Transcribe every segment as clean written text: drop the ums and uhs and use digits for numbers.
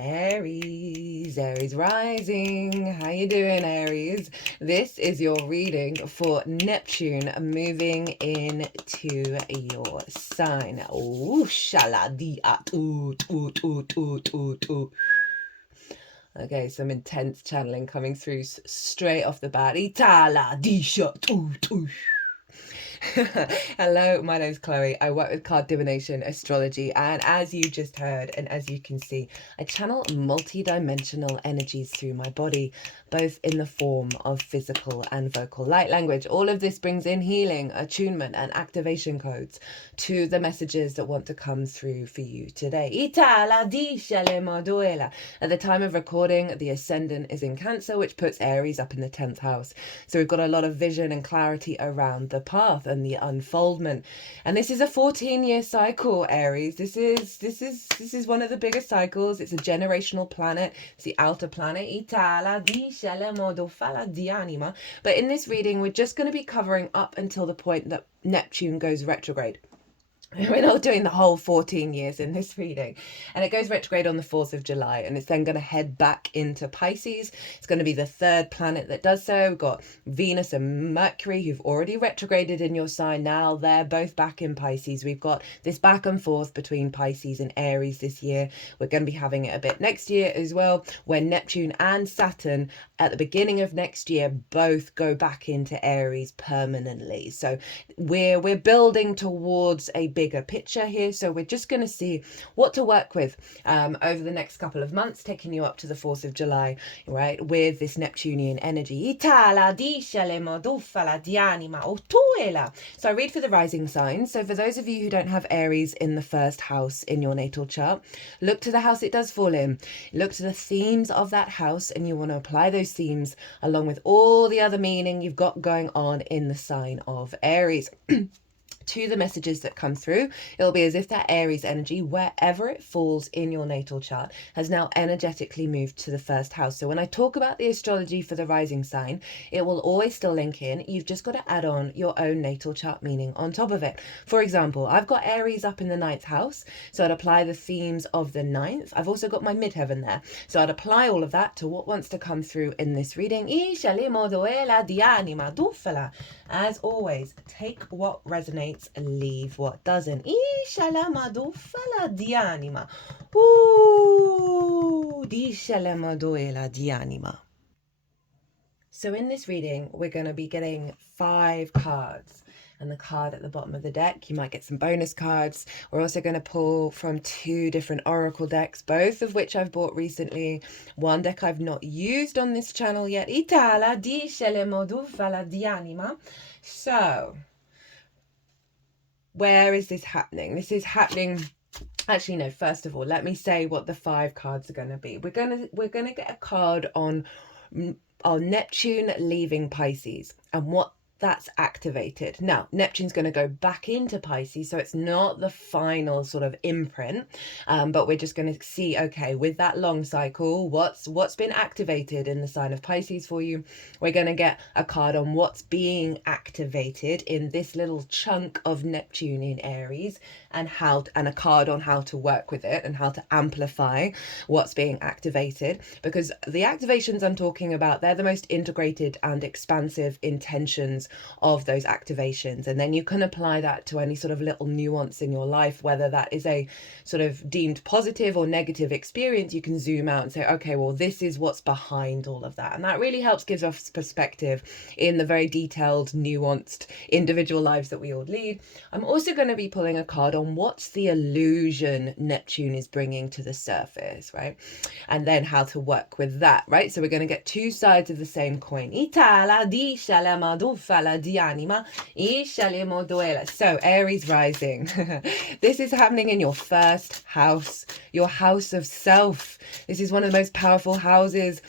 Aries rising. How you doing, Aries? This is your reading for Neptune moving into your sign. Ooh, shaladia, oot, oot, oot, oot, oot, oot. Okay, some intense channeling coming through straight off the bat. Itala, disha, oot, oot. Hello, my name's Chloe. I work with card divination, astrology, and as you just heard and as you can see, I channel multi-dimensional energies through my body, both in the form of physical and vocal light language. All of this brings in healing, attunement, and activation codes to the messages that want to come through for you today. At the time of recording, the ascendant is in Cancer, which puts Aries up in the 10th house. So we've got a lot of vision and clarity around the path and the unfoldment. And this is a 14-year cycle, Aries. This is one of the biggest cycles. It's a generational planet. It's the outer planet. But in this reading, we're just going to be covering up until the point that Neptune goes retrograde. We're not doing the whole 14 years in this reading. And it goes retrograde on the 4th of July. And it's then going to head back into Pisces. It's going to be the third planet that does so. We've got Venus and Mercury, who've already retrograded in your sign. Now they're both back in Pisces. We've got this back and forth between Pisces and Aries this year. We're going to be having it a bit next year as well, where Neptune and Saturn at the beginning of next year both go back into Aries permanently. So we're building towards a bigger picture here, so we're just going to see what to work with over the next couple of months, taking you up to the 4th of July, right, with this Neptunian energy. So I read for the rising signs. So for those of you who don't have Aries in the first house in your natal chart, look to the house it does fall in. Look to the themes of that house, and you want to apply those themes along with all the other meaning you've got going on in the sign of Aries. To the messages that come through, it'll be as if that Aries energy, wherever it falls in your natal chart, has now energetically moved to the first house. So when I talk about the astrology for the rising sign, it will always still link in. You've just got to add on your own natal chart meaning on top of it. For example, I've got Aries up in the 9th house, so I'd apply the themes of the 9th. I've also got my midheaven there, so I'd apply all of that to what wants to come through in this reading. As always, take what resonates and leave what doesn't. So in this reading, we're going to be getting 5 cards. And the card at the bottom of the deck, you might get some bonus cards. We're also going to pull from 2 different oracle decks, both of which I've bought recently. One deck I've not used on this channel yet. So, where is this happening? This is happening. Actually, no, first of all, let me say what the 5 cards are going to be. We're going to get a card on Neptune leaving Pisces and what that's activated. Now, Neptune's going to go back into Pisces, so it's not the final sort of imprint, but we're just going to see, okay, with that long cycle, what's been activated in the sign of Pisces for you. We're going to get a card on what's being activated in this little chunk of Neptune in Aries, and a card on how to work with it and how to amplify what's being activated, because the activations I'm talking about, they're the most integrated and expansive intentions of those activations, and then you can apply that to any sort of little nuance in your life, whether that is a sort of deemed positive or negative experience. You can zoom out and say, okay, well, this is what's behind all of that, and that really helps give us perspective in the very detailed, nuanced individual lives that we all lead. I'm also going to be pulling a card on what's the illusion Neptune is bringing to the surface, right, and then how to work with that, right? So we're going to get 2 sides of the same coin. So Aries rising. This is happening in your first house, your house of self. This is one of the most powerful houses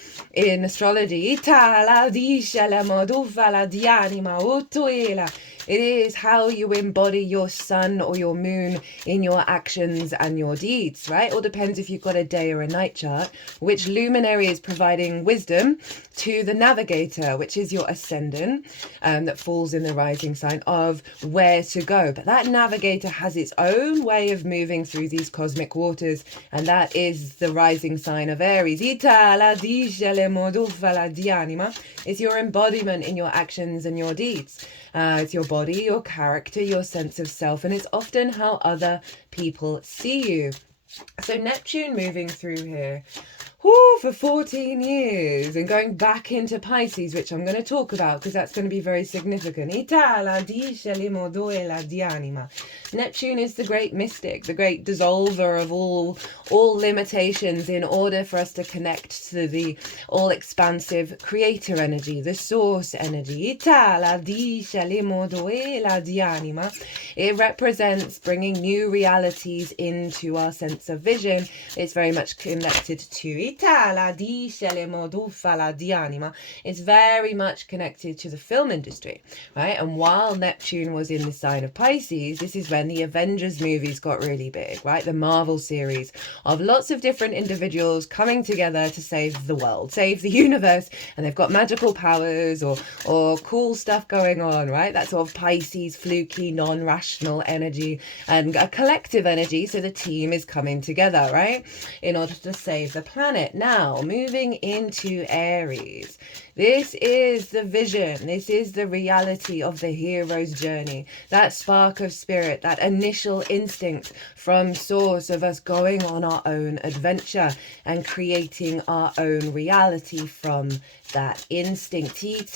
It is how you embody your sun or your moon in your actions and your deeds, right? All depends if you've got a day or a night chart, which luminary is providing wisdom to the navigator, which is your ascendant, that falls in the rising sign of where to go. But that navigator has its own way of moving through these cosmic waters, and that is the rising sign of Aries. It's your embodiment in your actions and your deeds. It's your body, your character, your sense of self, and it's often how other people see you. So Neptune moving through here for 14 years and going back into Pisces, which I'm going to talk about because that's going to be very significant. Neptune is the great mystic, the great dissolver of all limitations in order for us to connect to the all-expansive creator energy, the source energy. It represents bringing new realities into our sense of vision. It's very much connected to it's very much connected to the film industry, right? And while Neptune was in the sign of Pisces, this is when the Avengers movies got really big, right? The Marvel series of lots of different individuals coming together to save the world, save the universe, and they've got magical powers or cool stuff going on, right? That's sort of Pisces, fluky, non-rational energy and a collective energy. So the team is coming together, right, in order to save the planet. Now, moving into Aries. This is the vision. This is the reality of the hero's journey. That spark of spirit, that initial instinct from source of us going on our own adventure and creating our own reality from that instinct. It's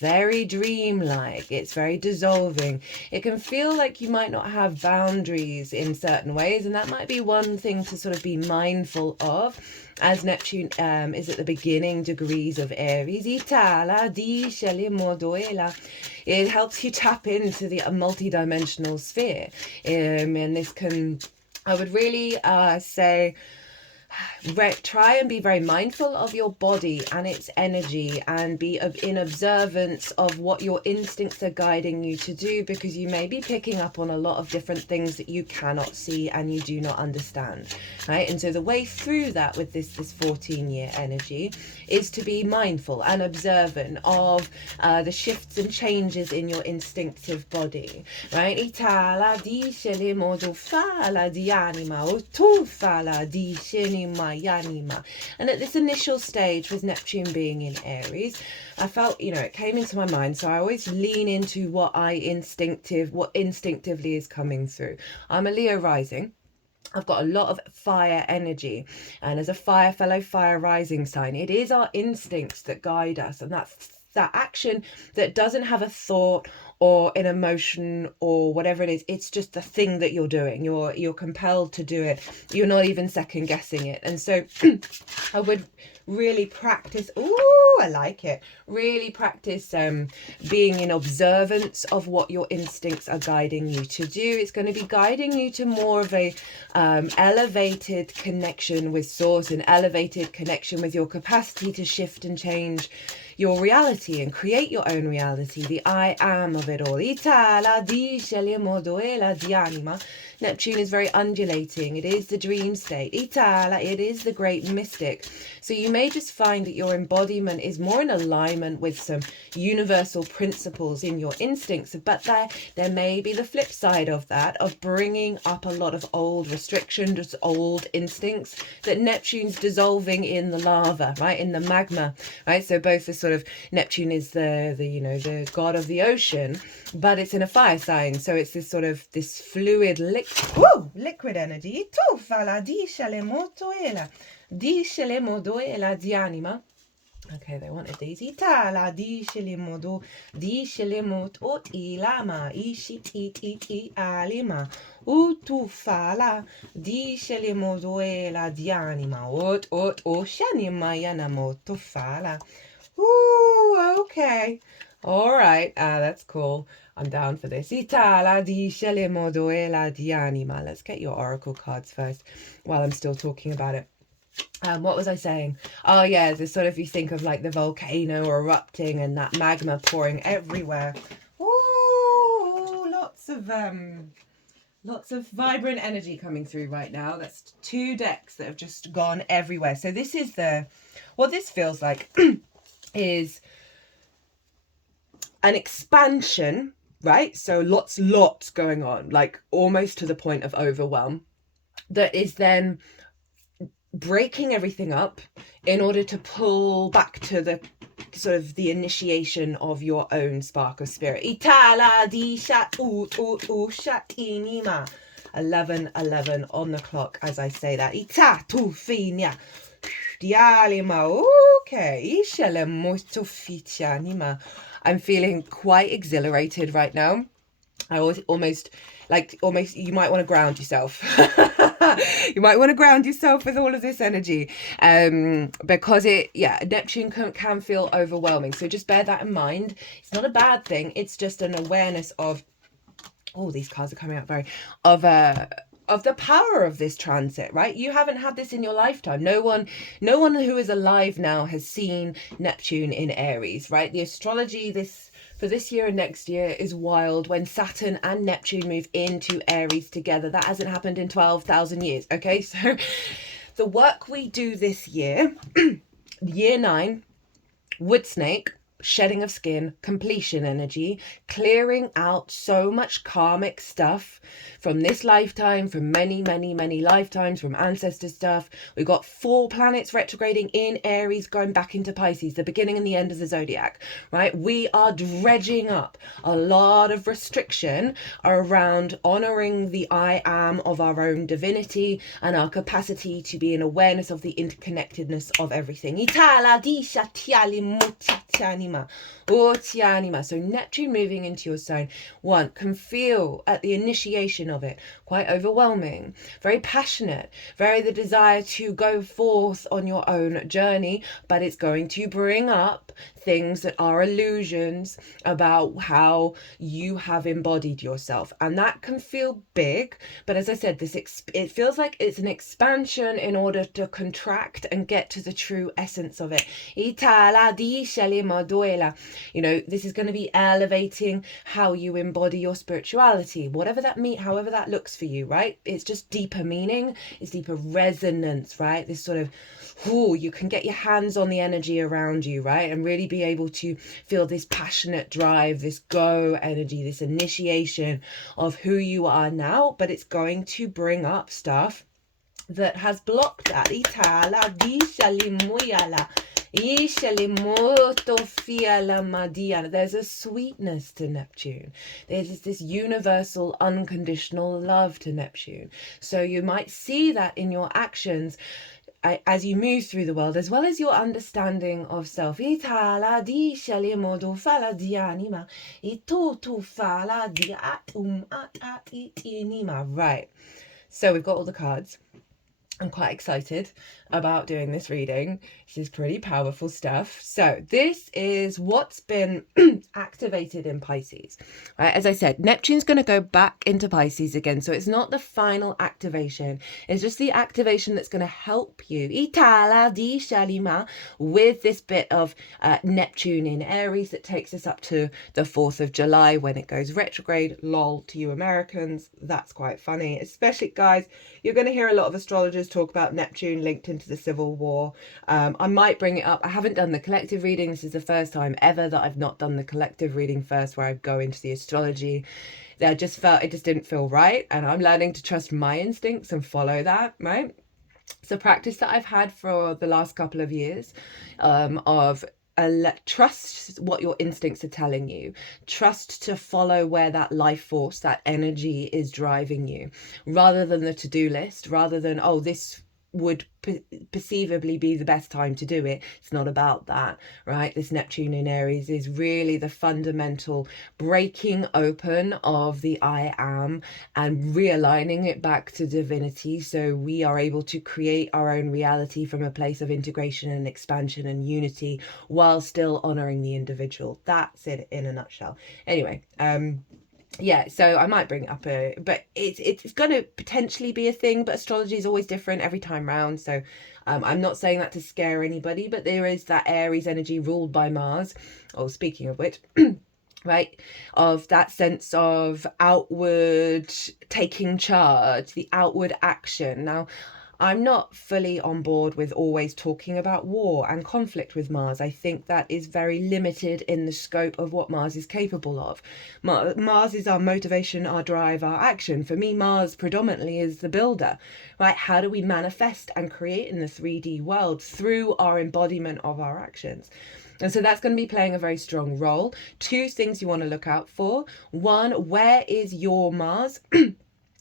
very dreamlike. It's very dissolving. It can feel like you might not have boundaries in certain ways, and that might be one thing to sort of be mindful of as Neptune is at the beginning degrees of Aries. It helps you tap into the multi-dimensional sphere, and this can, I would really say, try and be very mindful of your body and its energy and be in observance of what your instincts are guiding you to do, because you may be picking up on a lot of different things that you cannot see and you do not understand, right? And so the way through that with this 14-year energy is to be mindful and observant of the shifts and changes in your instinctive body, right? And at this initial stage with Neptune being in Aries, I felt, it came into my mind, so I always lean into what instinctively is coming through. I'm a Leo rising. I've got a lot of fire energy, and as a fellow fire rising sign, it is our instincts that guide us, and that's that action that doesn't have a thought or an emotion or whatever it is. It's just the thing that you're doing. You're compelled to do it. You're not even second guessing it. And so I would really practice, I like it, really practice being in observance of what your instincts are guiding you to do. It's going to be guiding you to more of a elevated connection with source, an elevated connection with your capacity to shift and change your reality and create your own reality, the I am of it all. Neptune is very undulating. It is the dream state. It is the great mystic. So you may just find that your embodiment is more in alignment with some universal principles in your instincts, but there may be the flip side of that, of bringing up a lot of old restrictions, old instincts that Neptune's dissolving in the lava, right, in the magma, right? So both the sort of Neptune is the god of the ocean, but it's in a fire sign, so it's this sort of this fluid liquid energy. Okay, they wanted these. Itala dishele modo dishele mot ot ilama ishit it alima utufala dishele modo ela dianima ot oshanima yana motofala. Ooh, okay. All right. That's cool. I'm down for this. Itala dishele modo ela dianima. Let's get your oracle cards first while I'm still talking about it. What was I saying? Oh yeah, the sort of, you think of like the volcano erupting and that magma pouring everywhere. Ooh, lots of vibrant energy coming through right now. That's 2 decks that have just gone everywhere. So this is what this feels like is an expansion, right? So lots going on, like almost to the point of overwhelm, that is then breaking everything up in order to pull back to the sort of the initiation of your own spark of spirit. 11 on the clock as I say that. Okay. I'm feeling quite exhilarated right now. I almost, you might want to ground yourself. You might want to ground yourself with all of this energy, because Neptune can feel overwhelming. So just bear that in mind. It's not a bad thing. It's just an awareness of, oh, these cards are coming out of the power of this transit, right? You haven't had this in your lifetime. No one who is alive now has seen Neptune in Aries, right? The astrology for this year and next year is wild. When Saturn and Neptune move into Aries together, that hasn't happened in 12,000 years, okay? So the work we do this year, year 9, wood snake, shedding of skin, completion energy, clearing out so much karmic stuff from this lifetime, from many lifetimes, from ancestor stuff. We've got 4 planets retrograding in Aries, going back into Pisces, the beginning and the end of the zodiac, right? We are dredging up a lot of restriction around honoring the I am of our own divinity and our capacity to be in awareness of the interconnectedness of everything. So Neptune moving into your sign, one can feel at the initiation of it quite overwhelming, very passionate, very the desire to go forth on your own journey, but it's going to bring up things that are illusions about how you have embodied yourself, and that can feel big. But as I said, it feels like it's an expansion in order to contract and get to the true essence of it. You know, this is going to be elevating how you embody your spirituality, whatever that however that looks for you, right? It's just deeper meaning, it's deeper resonance, right? This sort of, you can get your hands on the energy around you, right? And really be able to feel this passionate drive, this go energy, this initiation of who you are now. But it's going to bring up stuff that has blocked that. There's a sweetness to Neptune. There's this universal unconditional love to Neptune. So you might see that in your actions as you move through the world, as well as your understanding of self. Right. So we've got all the cards. I'm quite excited about doing this reading. This is pretty powerful stuff. So this is what's been activated in Pisces. Right, as I said, Neptune's going to go back into Pisces again. So it's not the final activation. It's just the activation that's going to help you with this bit of Neptune in Aries that takes us up to the 4th of July when it goes retrograde. Lol to you Americans. That's quite funny. Especially, guys, you're going to hear a lot of astrologers talk about Neptune linked into the Civil War. I might bring it up. I haven't done the collective reading. This is the first time ever that I've not done the collective reading first, where I go into the astrology. It just didn't feel right, and I'm learning to trust my instincts and follow that, right? It's a practice that I've had for the last couple of years, of trust what your instincts are telling you. Trust to follow where that life force, that energy is driving you, rather than the to-do list, rather than, oh, this would perceivably be the best time to do it. It's not about that, right? This Neptune in Aries is really the fundamental breaking open of the I am and realigning it back to divinity, so we are able to create our own reality from a place of integration and expansion and unity while still honoring the individual. That's it in a nutshell. Anyway, yeah, so I might bring it up, but it's going to potentially be a thing, but astrology is always different every time round. So I'm not saying that to scare anybody, but there is that Aries energy ruled by Mars. Oh, speaking of which, right, of that sense of outward taking charge, the outward action. Now, I'm not fully on board with always talking about war and conflict with Mars. I think that is very limited in the scope of what Mars is capable of. Mars is our motivation, our drive, our action. For me, Mars predominantly is the builder, right? How do we manifest and create in the 3D world through our embodiment of our actions? And so that's going to be playing a very strong role. Two things you want to look out for. One, where is your Mars?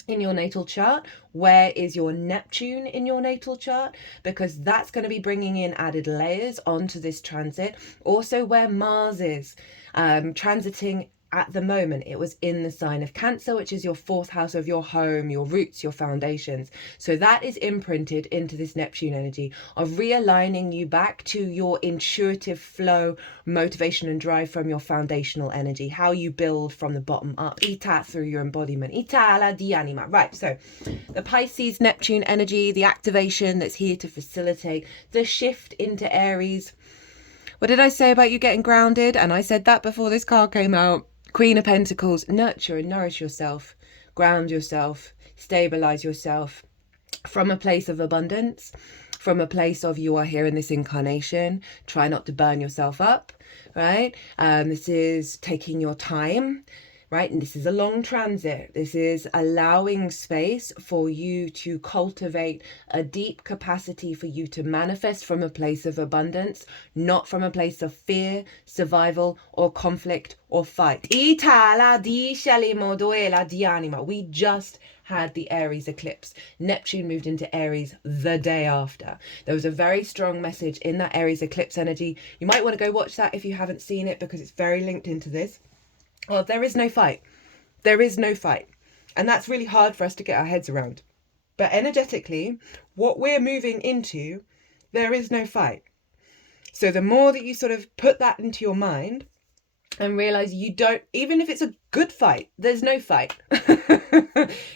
In your natal chart? Where is your Neptune in your natal chart? Because that's going to be bringing in added layers onto this transit. Also where Mars is transiting at the moment. It was in the sign of Cancer, which is your 4th house of your home, your roots, your foundations. So that is imprinted into this Neptune energy of realigning you back to your intuitive flow, motivation and drive from your foundational energy, how you build from the bottom up, ita, through your embodiment, ita la di anima. Right, so the Pisces Neptune energy, the activation that's here to facilitate the shift into Aries. What did I say about you getting grounded? And I said that before this card came out. Queen of Pentacles, nurture and nourish yourself, ground yourself, stabilize yourself from a place of abundance, from a place of you are here in this incarnation. Try not to burn yourself up, right? This is taking your time, right? And this is a long transit. This is allowing space for you to cultivate a deep capacity for you to manifest from a place of abundance, not from a place of fear, survival, or conflict or fight. We just had the Aries eclipse. Neptune moved into Aries the day after. There was a very strong message in that Aries eclipse energy. You might want to go watch that if you haven't seen it, because it's very linked into this. Oh, there is no fight. There is no fight. And that's really hard for us to get our heads around. But energetically, what we're moving into, there is no fight. So the more that you sort of put that into your mind and realize you don't, even if it's a good fight, there's no fight.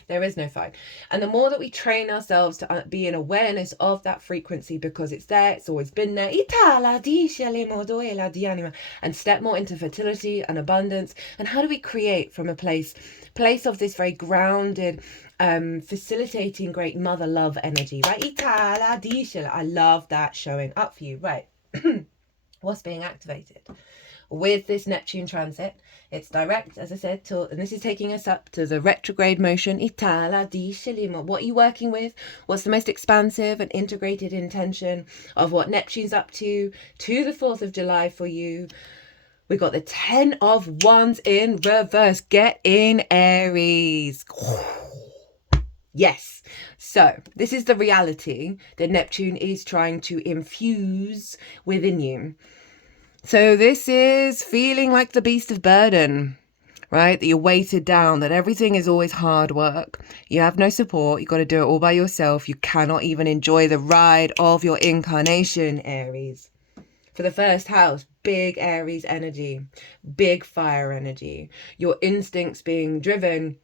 There is no fight. And the more that we train ourselves to be in awareness of that frequency, because it's there, it's always been there, and step more into fertility and abundance. And how do we create from a place of this very grounded, facilitating great mother love energy, right? I love that showing up for you, right? What's being activated with this Neptune transit? It's direct, as I said, and this is taking us up to the retrograde motion. What are you working with? What's the most expansive and integrated intention of what Neptune's up to the 4th of July for you? We got the 10 of Wands in reverse. Get in, Aries. Yes. So this is the reality that Neptune is trying to infuse within you. So this is feeling like the beast of burden, right? That you're weighted down, that everything is always hard work. You have no support. You've got to do it all by yourself. You cannot even enjoy the ride of your incarnation, Aries. For the 1st house, big Aries energy, big fire energy. Your instincts being driven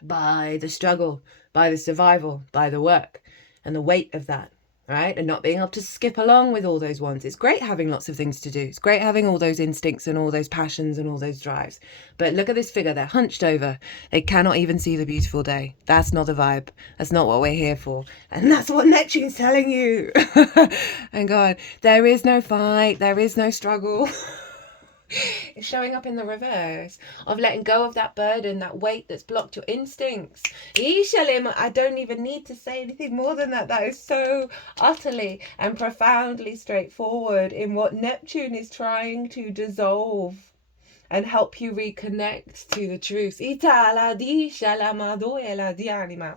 by the struggle, by the survival, by the work, and the weight of that, right? And not being able to skip along with all those ones. It's great having lots of things to do. It's great having all those instincts and all those passions and all those drives. But look at this figure. They're hunched over. They cannot even see the beautiful day. That's not the vibe. That's not what we're here for. And that's what Neptune's telling you. And God, there is no fight. There is no struggle. It's showing up in the reverse of letting go of that burden, that weight that's blocked your instincts. I don't even need to say anything more than that. That is so utterly and profoundly straightforward in what Neptune is trying to dissolve and help you reconnect to the truth.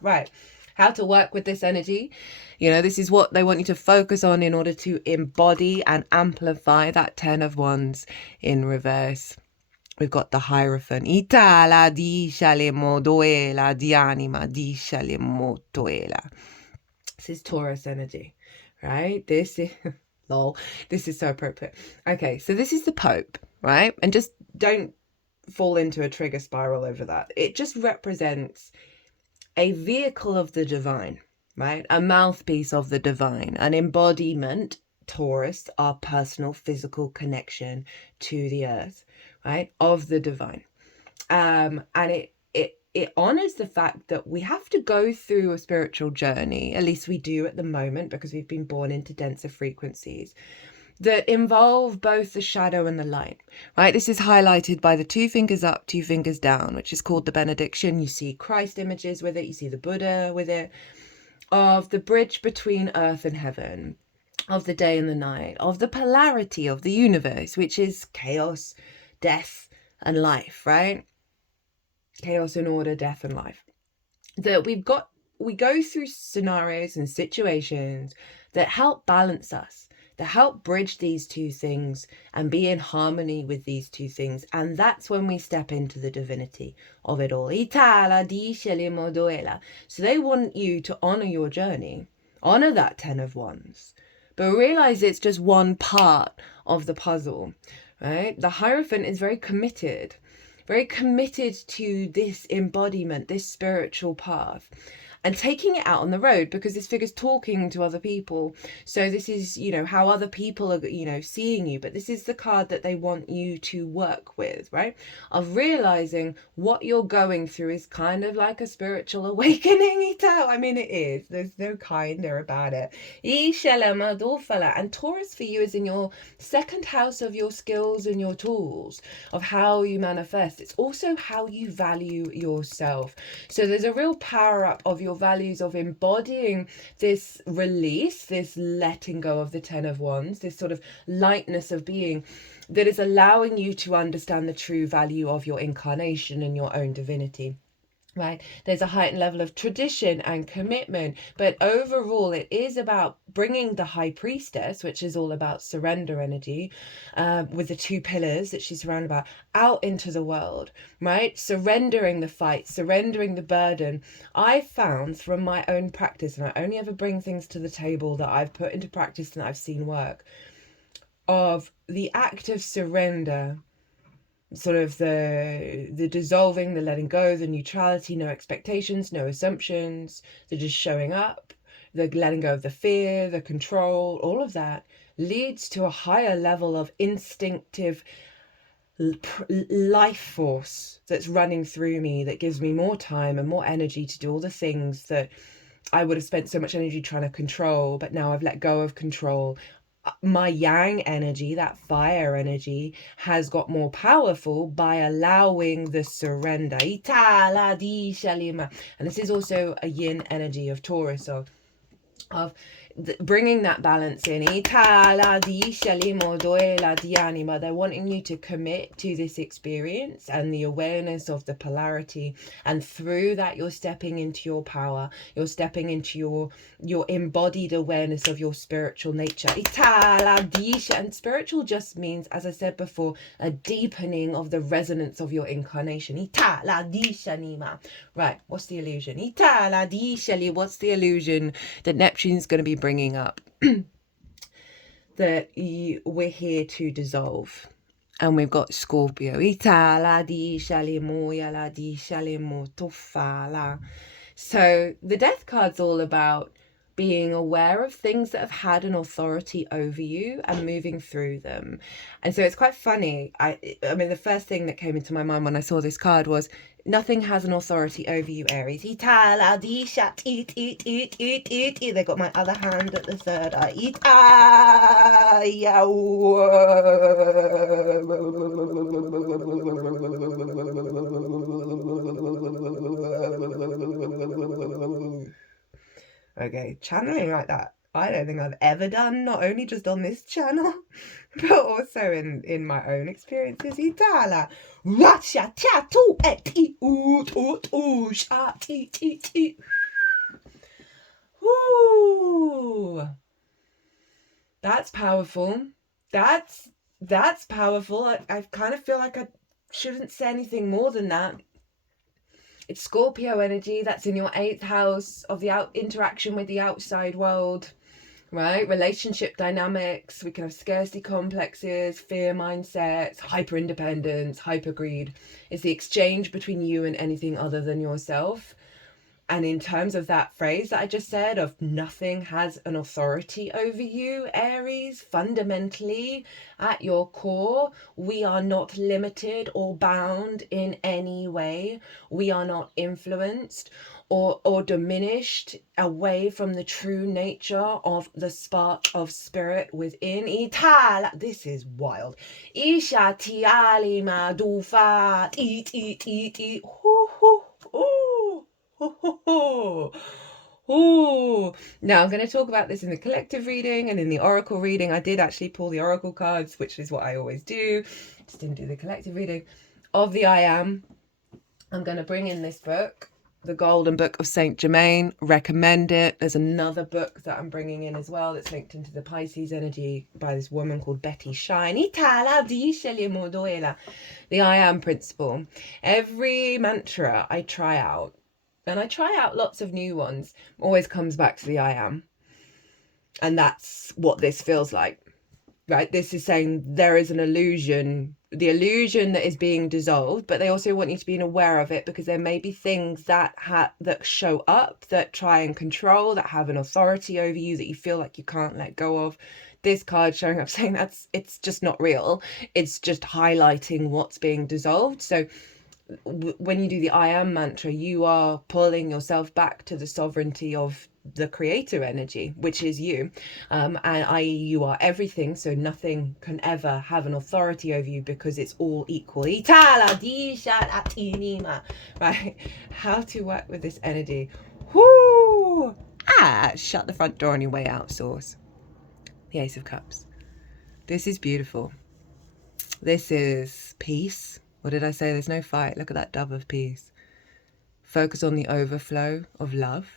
Right. How to work with this energy. You know, this is what they want you to focus on in order to embody and amplify that 10 of Wands in reverse. We've got the Hierophant. This is Taurus energy, right? This is, lol, this is so appropriate. Okay, so this is the Pope, right? And just don't fall into a trigger spiral over that. It just represents a vehicle of the divine, right? A mouthpiece of the divine, an embodiment, Taurus, our personal physical connection to the earth, right? Of the divine. And it honors the fact that we have to go through a spiritual journey, at least we do at the moment, because we've been born into denser frequencies that involve both the shadow and the light, right? This is highlighted by the 2 fingers up, 2 fingers down, which is called the benediction. You see Christ images with it, you see the Buddha with it, of the bridge between earth and heaven, of the day and the night, of the polarity of the universe, which is chaos, death, and life, right? Chaos and order, death and life. That we go through scenarios and situations that help balance us, that help bridge these 2 things and be in harmony with these 2 things. And that's when we step into the divinity of it all. So they want you to honor your journey, honor that 10 of Wands, but realize it's just one part of the puzzle, right? The Hierophant is very committed to this embodiment, this spiritual path, and taking it out on the road, because this figure's talking to other people. So this is, you know, how other people are, you know, seeing you, but this is the card that they want you to work with, right? Of realizing what you're going through is kind of like a spiritual awakening. I mean, it is. There's no kinder about it. And Taurus for you is in your 2nd house of your skills and your tools, of how you manifest. It's also how you value yourself. So there's a real power up of your values, of embodying this release, this letting go of the 10 of Wands, this sort of lightness of being that is allowing you to understand the true value of your incarnation and your own divinity. Right, there's a heightened level of tradition and commitment, but overall it is about bringing the High Priestess, which is all about surrender energy, with the 2 pillars that she's surrounded by, out into the world, right? Surrendering the fight, surrendering the burden. I found from my own practice, and I only ever bring things to the table that I've put into practice and I've seen work, of the act of surrender, sort of the dissolving, the letting go, the neutrality, no expectations, no assumptions, the just showing up, the letting go of the fear, the control, all of that leads to a higher level of instinctive life force that's running through me, that gives me more time and more energy to do all the things that I would have spent so much energy trying to control, but now I've let go of control. My yang energy, that fire energy, has got more powerful by allowing the surrender. And this is also a yin energy of Taurus, of bringing that balance in. They're wanting you to commit to this experience and the awareness of the polarity, and through that you're stepping into your power, you're stepping into your embodied awareness of your spiritual nature. And spiritual just means, as I said before, a deepening of the resonance of your incarnation. Right, what's the illusion? What's the illusion that Neptune's going to be bringing up? That we're here to dissolve. And we've got Scorpio. So the death card's all about being aware of things that have had an authority over you and moving through them. And so it's quite funny. I mean, the first thing that came into my mind when I saw this card was, nothing has an authority over you, Aries. They got my other hand at the third eye. Okay, channeling like that, I don't think I've ever done, not only just on this channel, but also in my own experiences. Woo! That's powerful. That's powerful. I kind of feel like I shouldn't say anything more than that. It's Scorpio energy. That's in your 8th house of the interaction with the outside world. right? Relationship dynamics. We can have scarcity complexes, fear mindsets, hyper independence, hyper greed. It's the exchange between you and anything other than yourself. And in terms of that phrase that I just said of nothing has an authority over you, Aries, fundamentally at your core, we are not limited or bound in any way. We are not influenced or diminished away from the true nature of the spark of spirit within. This is wild. Isha tiali madufa eat. Ooh. Now I'm going to talk about this in the collective reading and in the oracle reading. I did actually pull the oracle cards, which is what I always do. Just didn't do the collective reading of the I Am. I'm going to bring in this book, The Golden Book of Saint Germain. Recommend it. There's another book that I'm bringing in as well that's linked into the Pisces energy by this woman called Betty Shine. The I Am Principle. Every mantra I try out, and I try out lots of new ones, always comes back to the I Am. And that's what this feels like, right? This is saying there is an illusion, the illusion that is being dissolved, but they also want you to be aware of it, because there may be things that that show up, that try and control, that have an authority over you, that you feel like you can't let go of. This card showing up saying it's just not real. It's just highlighting what's being dissolved. So when you do the I Am mantra, you are pulling yourself back to the sovereignty of the creator energy, which is you, and i.e. you are everything, so nothing can ever have an authority over you because it's all equal. Right? How to work with this energy. Whoo! Shut the front door on your way out, Source. The Ace of Cups. This is beautiful. This is peace. What did I say? There's no fight. Look at that dove of peace. Focus on the overflow of love.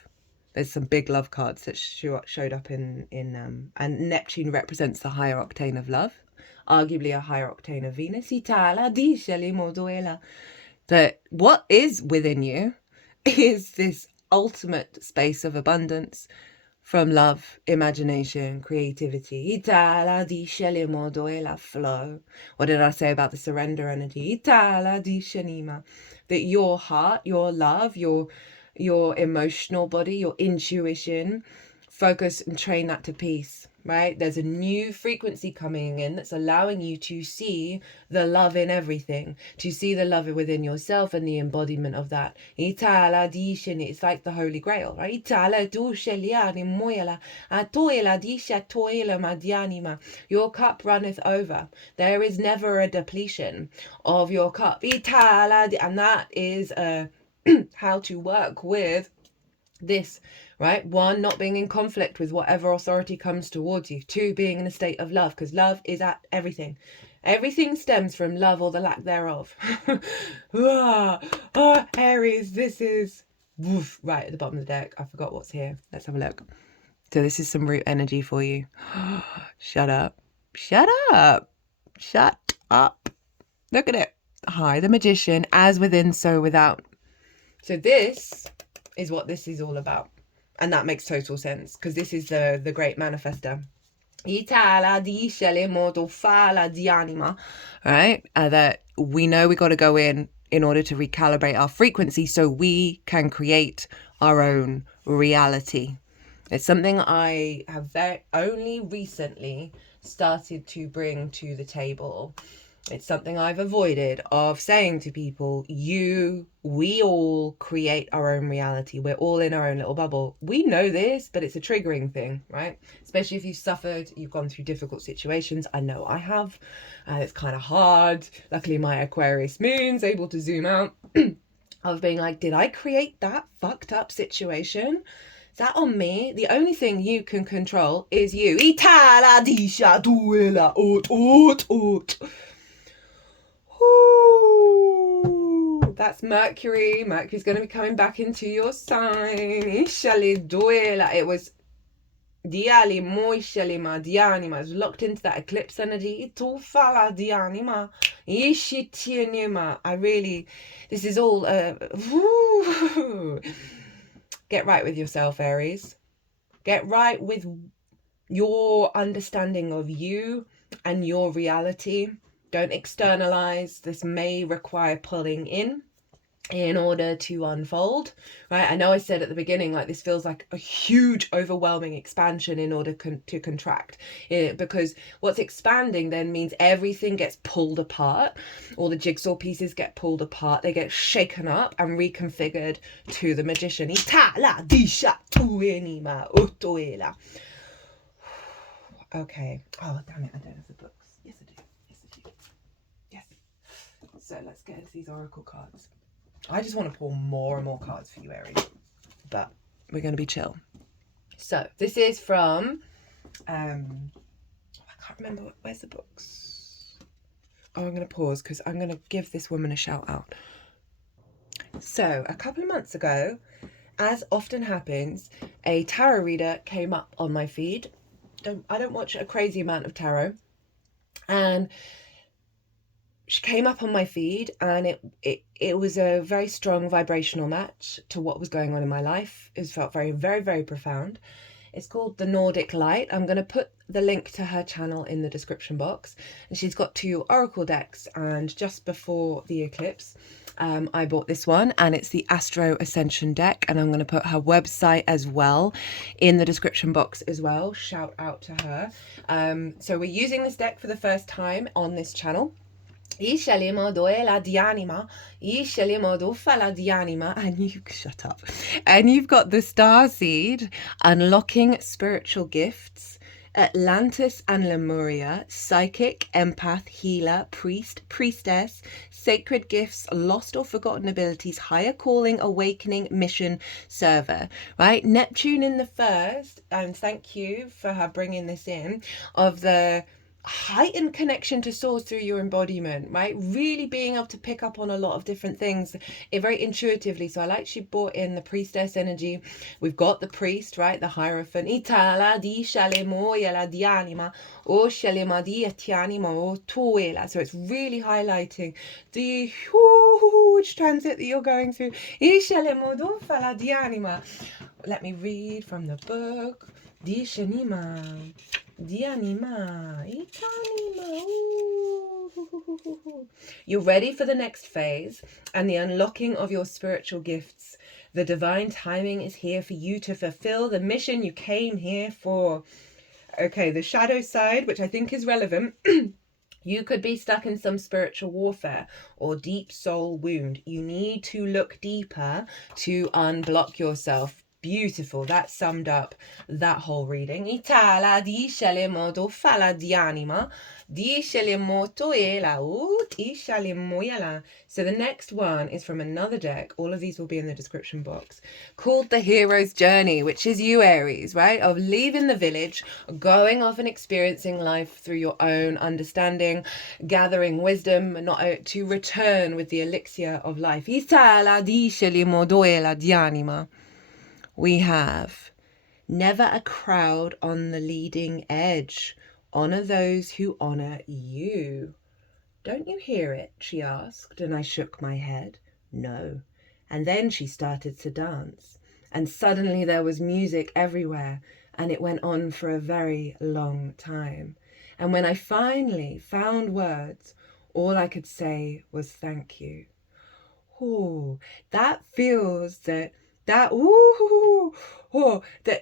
There's some big love cards that showed up in and Neptune represents the higher octane of love, arguably a higher octane of Venus. That what is within you is this ultimate space of abundance from love, imagination, creativity. Flow. What did I say about the surrender energy? That your heart, your love, your emotional body, your intuition, focus and train that to peace, right? There's a new frequency coming in that's allowing you to see the love in everything, to see the love within yourself and the embodiment of that. It's like the Holy Grail, right? Your cup runneth over. There is never a depletion of your cup. And that is how to work with this, right? 1, not being in conflict with whatever authority comes towards you. 2, being in a state of love, because love is at everything. Everything stems from love or the lack thereof. Aries, this is right at the bottom of the deck. I forgot what's here. Let's have a look. So this is some root energy for you. Shut up. Shut up. Shut up. Look at it. Hi, the Magician, as within, so without. So this is what this is all about. And that makes total sense, because this is the great manifester. Right? That we know we got to go in order to recalibrate our frequency so we can create our own reality. It's something I have only recently started to bring to the table. It's something I've avoided of saying to people, we all create our own reality. We're all in our own little bubble. We know this, but it's a triggering thing, right? Especially if you've suffered, you've gone through difficult situations. I know I have. It's kind of hard. Luckily, my Aquarius moon's able to zoom out of being like, did I create that fucked up situation? Is that on me? The only thing you can control is you. That's Mercury. Mercury's going to be coming back into your sign. It was locked into that eclipse energy. This is all get right with yourself, Aries. Get right with your understanding of you and your reality. Don't externalize. This may require pulling in order to unfold, right? I know I said at the beginning, like, this feels like a huge overwhelming expansion in order to contract, because what's expanding then means everything gets pulled apart. All the jigsaw pieces get pulled apart, they get shaken up and reconfigured to the magician. Okay. Oh, damn it, I don't have the books. Yes, I do. Yes, I do. Yes. So let's get into these oracle cards. I just want to pull more and more cards for you, Aries, but we're going to be chill. So this is from, I can't remember, where's the books? Oh, I'm going to pause because I'm going to give this woman a shout out. So a couple of months ago, as often happens, a tarot reader came up on my feed. I don't watch a crazy amount of tarot, and she came up on my feed, and it was a very strong vibrational match to what was going on in my life. It felt very, very, very profound. It's called The Nordic Light. I'm going to put the link to her channel in the description box. And she's got 2 oracle decks, and just before the eclipse, I bought this one, and it's the Astro Ascension deck, and I'm going to put her website as well in the description box as well. Shout out to her. So we're using this deck for the first time on this channel. And you've shut up. And you've got the Starseed, Unlocking Spiritual Gifts, Atlantis and Lemuria, Psychic, Empath, Healer, Priest, Priestess, Sacred Gifts, Lost or Forgotten Abilities, Higher Calling, Awakening, Mission, Server, right? Neptune in the first, and thank you for her bringing this in, of the heightened connection to source through your embodiment, right? Really being able to pick up on a lot of different things very intuitively. So I like she brought in the priestess energy. We've got the priest, right? The Hierophant. So it's really highlighting the huge transit that you're going through. Let me read from the book. You're ready for the next phase and the unlocking of your spiritual gifts. The divine timing is here for you to fulfill the mission you came here for. Okay, the shadow side, which I think is relevant. You could be stuck in some spiritual warfare or deep soul wound. You need to look deeper to unblock yourself. Beautiful. That summed up that whole reading. So the next one is from another deck. All of these will be in the description box, called The Hero's Journey, which is you, Aries, right? Of leaving the village, going off and experiencing life through your own understanding, gathering wisdom, not to return with the elixir of life. We have never a crowd on the leading edge. Honor those who honor you. Don't you hear it? She asked, and I shook my head. No. And then she started to dance, and suddenly there was music everywhere, and it went on for a very long time. And when I finally found words, all I could say was thank you. Oh, that feels that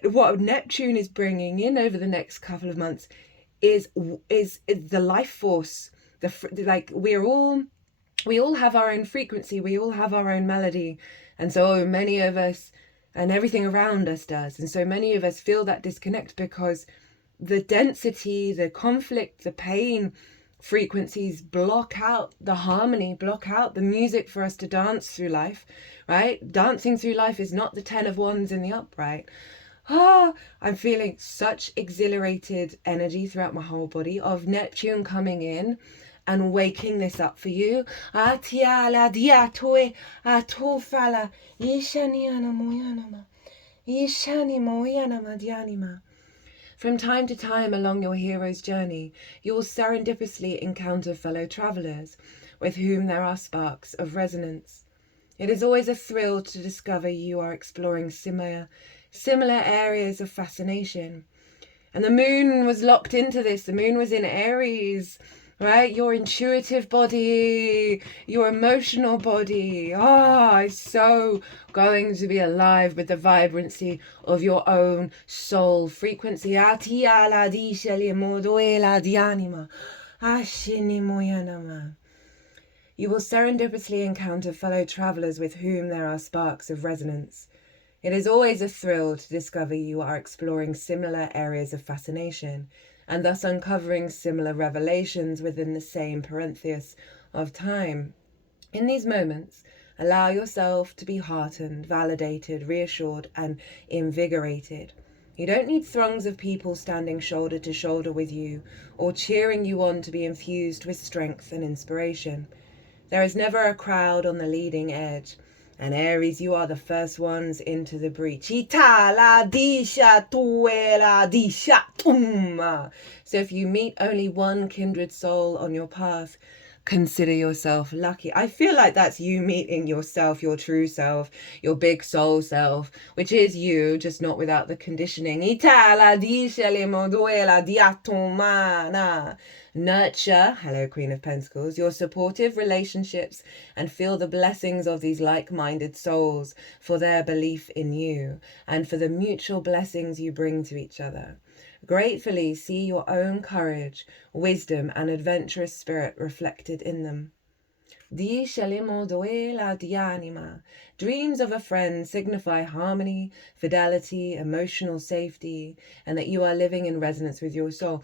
what Neptune is bringing in over the next couple of months is the life force. We all have our own frequency, we all have our own melody, and so many of us, and everything around us does, and so many of us feel that disconnect because the density, the conflict, the pain frequencies block out the harmony, block out the music for us to dance through life, right? Dancing through life is not the 10 of Wands in the upright. I'm feeling such exhilarated energy throughout my whole body of Neptune coming in and waking this up for you. From time to time along your hero's journey, you will serendipitously encounter fellow travelers with whom there are sparks of resonance. It is always a thrill to discover you are exploring similar areas of fascination. And the moon was locked into this. The moon was in Aries, right? Your intuitive body, your emotional body. It's so going to be alive with the vibrancy of your own soul frequency. You will serendipitously encounter fellow travelers with whom there are sparks of resonance. It is always a thrill to discover you are exploring similar areas of fascination and thus uncovering similar revelations within the same parenthesis of time. In these moments, allow yourself to be heartened, validated, reassured, and invigorated. You don't need throngs of people standing shoulder to shoulder with you or cheering you on to be infused with strength and inspiration. There is never a crowd on the leading edge. And Aries, you are the first ones into the breach. So if you meet only one kindred soul on your path, consider yourself lucky. I feel like that's you meeting yourself, your true self, your big soul self, which is you, just not without the conditioning. Nurture, hello Queen of Pentacles, your supportive relationships and feel the blessings of these like-minded souls for their belief in you and for the mutual blessings you bring to each other. Gratefully see your own courage, wisdom, and adventurous spirit reflected in them. Dreams of a friend signify harmony, fidelity, emotional safety, and that you are living in resonance with your soul.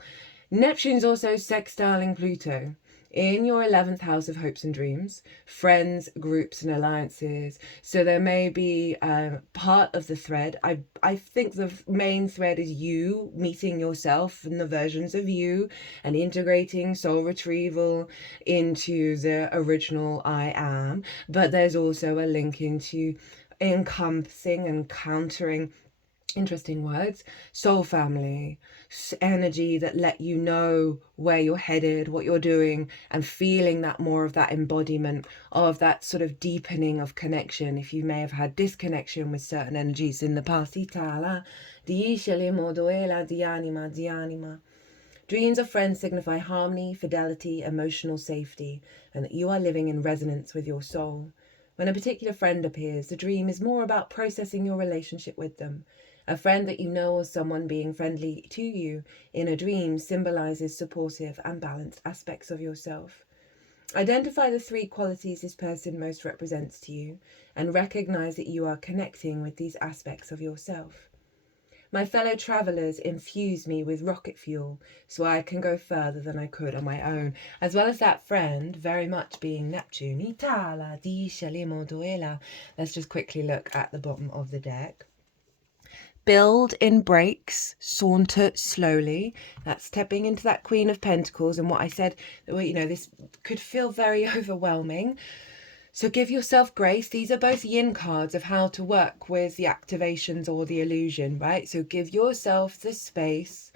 Neptune's also sextiling Pluto in your 11th house of hopes and dreams, friends, groups, and alliances. So there may be part of the thread. I think the main thread is you meeting yourself and the versions of you and integrating soul retrieval into the original I am. But there's also a link into encompassing and countering, interesting words, soul family, energy that let you know where you're headed, what you're doing, and feeling that more of that embodiment of that sort of deepening of connection if you may have had disconnection with certain energies in the past. Dreams of friends signify harmony, fidelity, emotional safety, and that you are living in resonance with your soul. When a particular friend appears, the dream is more about processing your relationship with them. A friend that you know or someone being friendly to you in a dream symbolizes supportive and balanced aspects of yourself. Identify the 3 qualities this person most represents to you and recognize that you are connecting with these aspects of yourself. My fellow travelers infuse me with rocket fuel so I can go further than I could on my own, as well as that friend very much being Neptune. Let's just quickly look at the bottom of the deck. Build in breaks, saunter slowly. That's stepping into that Queen of Pentacles. And what I said, this could feel very overwhelming. So give yourself grace. These are both yin cards of how to work with the activations or the illusion, right? So give yourself the space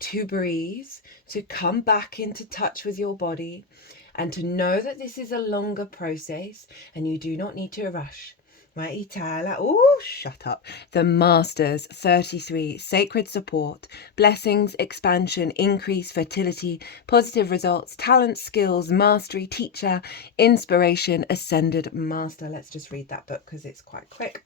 to breathe, to come back into touch with your body, and to know that this is a longer process and you do not need to rush. Right, oh, shut up. The Masters, 33, sacred support, blessings, expansion, increase, fertility, positive results, talent, skills, mastery, teacher, inspiration, ascended master. Let's just read that book because it's quite quick.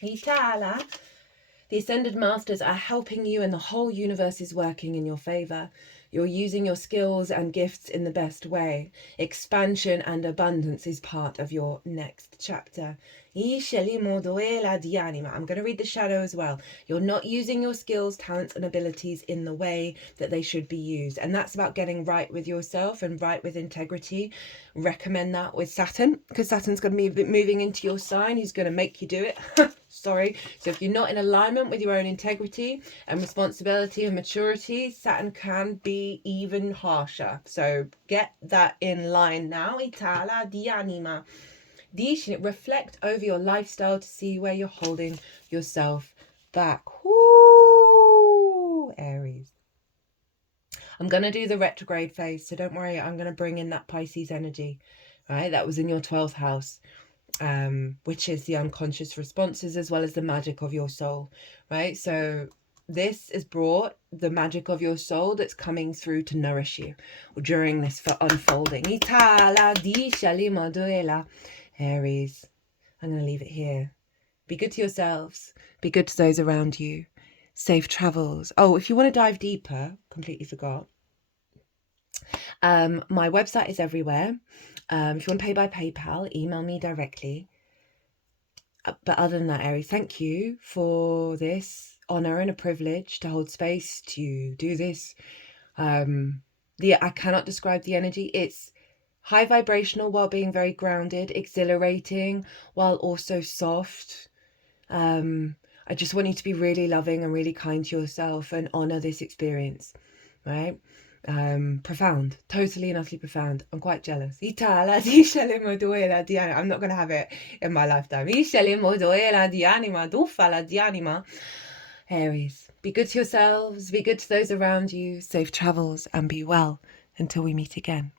The ascended masters are helping you and the whole universe is working in your favor. You're using your skills and gifts in the best way. Expansion and abundance is part of your next chapter. I'm going to read the shadow as well. You're not using your skills, talents, and abilities in the way that they should be used. And that's about getting right with yourself and right with integrity. Recommend that with Saturn, because Saturn's going to be moving into your sign. He's going to make you do it. Sorry. So if you're not in alignment with your own integrity and responsibility and maturity, Saturn can be even harsher. So get that in line now. Reflect over your lifestyle to see where you're holding yourself back. Woo, Aries. I'm going to do the retrograde phase, so don't worry. I'm going to bring in that Pisces energy, right? That was in your 12th house, which is the unconscious responses as well as the magic of your soul, right? So this has brought the magic of your soul that's coming through to nourish you during this unfolding. Aries, I'm going to leave it here. Be good to yourselves. Be good to those around you. Safe travels. Oh, if you want to dive deeper, completely forgot. My website is everywhere. If you want to pay by PayPal, email me directly. But other than that, Aries, thank you for this honor and a privilege to hold space, to do this. I cannot describe the energy. It's high vibrational while being very grounded, exhilarating while also soft. I just want you to be really loving and really kind to yourself and honor this experience, right? Profound, totally and utterly profound. I'm quite jealous. I'm not going to have it in my lifetime. Aries, be good to yourselves, be good to those around you, safe travels, and be well until we meet again.